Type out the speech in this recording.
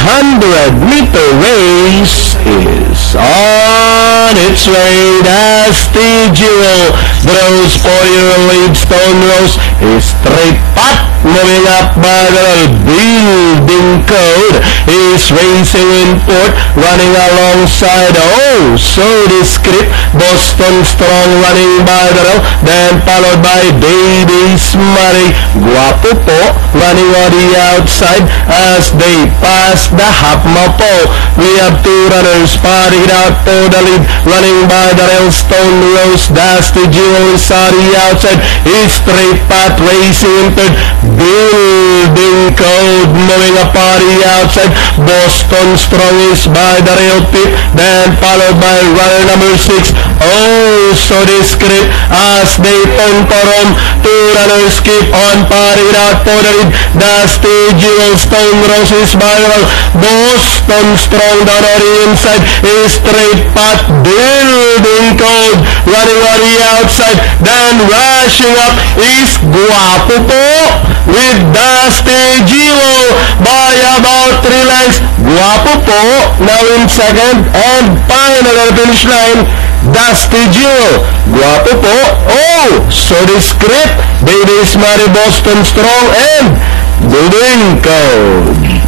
100-meter race is on its way. Dusty Jewel throws 4-year-old lead. Stone Rose is straight pot. Moving up by the Building Code is racing in fourth, running alongside So Discreet. Boston Strong running by the rail, then followed by Davis Murray. Guapo po running on the outside as they pass the half mile. We have two runners fighting out for the lead, running by the rail. Stone Rose, Dusty Jewel is on the outside. Is straight path racing in third. Building Code moving up on the outside. Boston Strong is by the rail pit, then followed by runner number 6. So Discreet as they turn for home. Two runners keep on partying out for the lead. Dusty Jewel, Stone Rose is by the rail. Boston Strong down on the inside is straight path. Building Code running on the outside, then rushing up is Guapo po with Dusty Jewel by about 3 lengths. Guapo po now in second, and final at the finish line, Dusty Jewel. Guapo po. So Discreet, Davis Murray, Boston Strong, and Building Code.